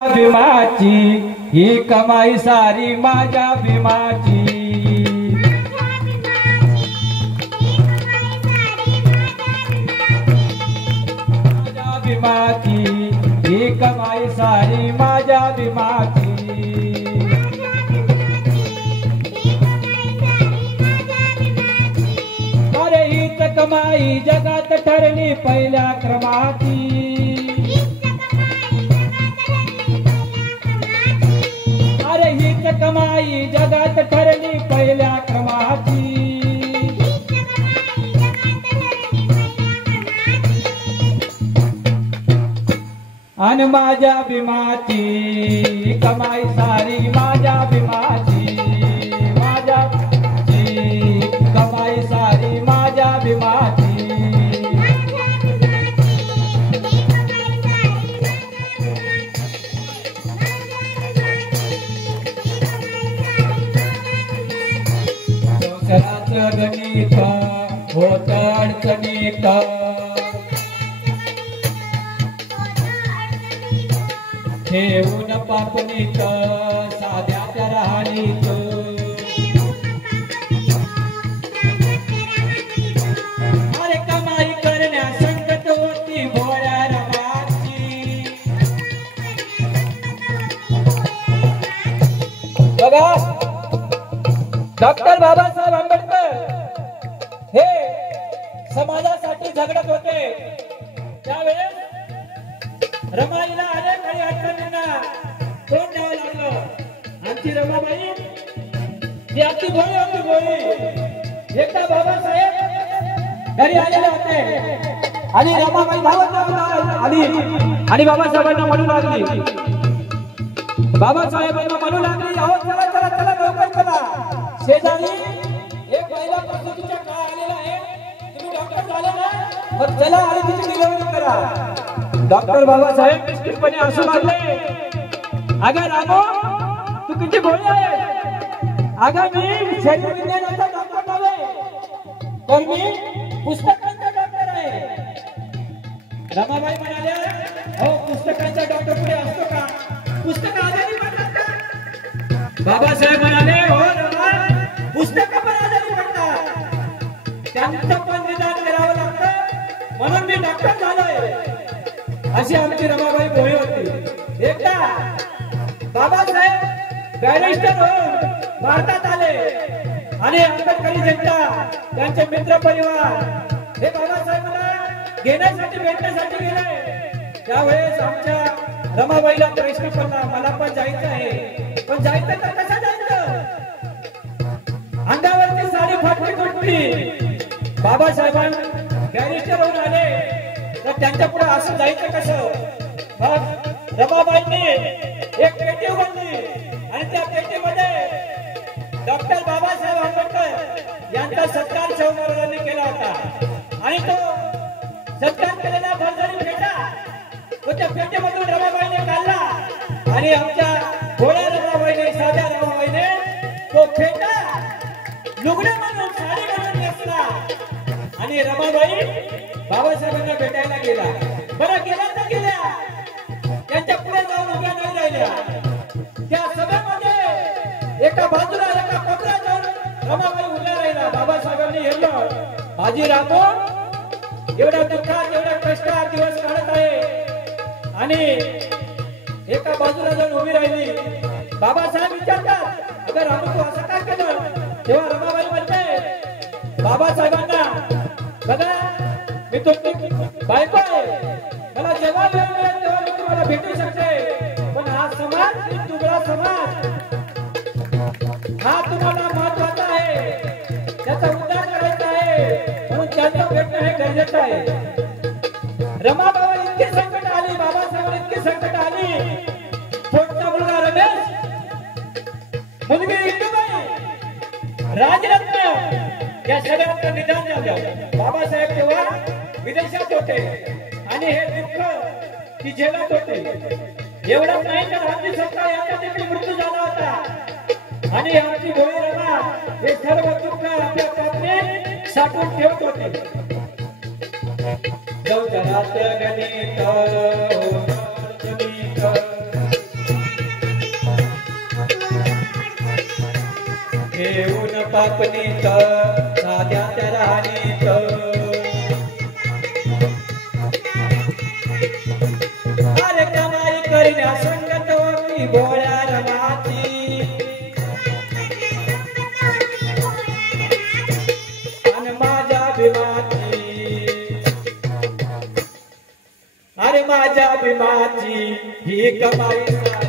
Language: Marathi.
भीमाची ही कमाई सारी माझ्या भीमाची। माझ्या भीमाची ही कमाई सारी माझ्या भीमाची। अरे हीच कमाई जगात ठरली पहिल्या क्रमाची। कमाई जगात ठरली पहिल्या क्रमाची। आणि माझ्या भीमाची कमाई सारी माझ्या भीमाची। माझ्या कमाई सारी माझ्या भीमाची। गणित होत अडचणीत ठेवून पापणीत साध्याच्या राहणीत। अरे कमाई करण्या संकट होती भोळ्या रमाची। बघा डॉक्टर बाबासाहेब आंबेडकर हे समाजासाठी झगडत होते। त्यावेळेस रमाईला अनेक काही अडचणींना तोंड द्यावं लागलं। आमची रमाबाई ही अगदी भोळी होती भोळी। एकदा बाबासाहेब घरी आलेले होते आणि रमाबाई धावत आली आणि बाबासाहेबांना म्हणू लागली। बाबासाहेबांना म्हणू लागली, अहो चला चला चला लवकर चला, शेजारी एक महिला प्रसूतीचा काळ आलेला आहे, तुम्ही डॉक्टर झाले ना, मग चला आणि तिची डिलिव्हरी करा। डॉक्टर बाबासाहेब निश्चितपणे असू लागले, अगं रामो तू किती भोळी आहे, अगं मी शरीर विज्ञानाचा डॉक्टर नव्हे तर मी पुस्तकांचा डॉक्टर आहे। रमाबाई म्हणाल्या, हो पुस्तकांचा डॉक्टर पुढे असतो का, पुस्तक आजारी पडतात का? बाबासाहेब म्हणाले, हो रमा पुस्तक पण आजारी पडतात, त्यांचं पण निदान करावं लागतं म्हणून मी डॉक्टर झालोय। अशी आमची रमाबाई भोळी होती। एकदा बाबासाहेब बॅरिस्टर होऊन भारतात आले आणि आंबेडकरी जनता त्यांचे मित्र परिवार हे बाबासाहेबांना घेण्यासाठी भेटण्यासाठी गेले। त्यावेळेस आमच्या रमाबाईला प्रश्न पडला, मला पण जायचं आहे, पण जायचं तर कसं जायचं, अंगावरची साडी फाटली तुटली। बाबासाहेबांना बॅरिस्टर होऊन आले तर त्यांच्या पुढे असं जायचं कसं। मग रमाबाईंनी एक पेटी उघडली आणि त्या पेटीमध्ये डॉक्टर बाबासाहेब आंबेडकर यांचा सत्कार शाहू महाराजांनी केला होता आणि तो सत्कार केलेला भरजरी पेटा तो त्या पेटीमधून रमाबाईने काढला आणि आमच्या भोळ्या रमाबाईने, साध्या रमाबाईने तो फेटा लुगडे म्हणून साडी घालून नेसला आणि रमाबाई बाबासाहेबांना भेटायला गेला। बरं गेला तर गेल्या, त्यांच्या पुढे जाऊन उभ्या नाही राहिल्या। त्या सभेमध्ये एका बाजूला एका कोपऱ्यात जाऊन रमाबाई उभ्या राहिला। बाबासाहेबांनी हेरलं, बाजी रामो एवढ्या दुःखात एवढ्या कष्टात दिवस काढत आहे आणि एका बाजूला जाऊन उभी राहिली। बाबासाहेब विचारतात, अगं रामू तू असं काय केलं? तेव्हा रमाबाई म्हणते बाबासाहेबांना, बघा मी तुमची बायको आहे, मला जेव्हा वेळ मिळेल तेव्हा मी तुम्हाला भेटू शकते, पण हा समाज तुगडा समाज हा तुम्हाला महत्वाचा आहे, त्याचा उद्धार करायचा आहे, म्हणून त्यांना भेटणं हे गरजेचं आहे। रमाबाई इतकी संकट आली, बाबासाहेब इतकी संकट आली, पोटचा मुलगा रमेश, मुलगी इंदुबाई, राजरत्न या सगळ्यांचं निधन झालं। बाबासाहेब तेव्हा विदेशात होते आणि हे दुःख ती झेलत होते। एवढंच नाही तर आमची सत्ता यांचा देखील मृत्यू झाला होता आणि आमची भोळी रमा हे सर्व दुःख आपल्या पापणे साठवून ठेवत होते। गणित येऊन पापणीत साध्या त्या राणीत अरे कमाई करण्या संगत मी भोळ्या रमाची आणि माझ्या भीमाची अरे माझ्या भीमाची ही कमाई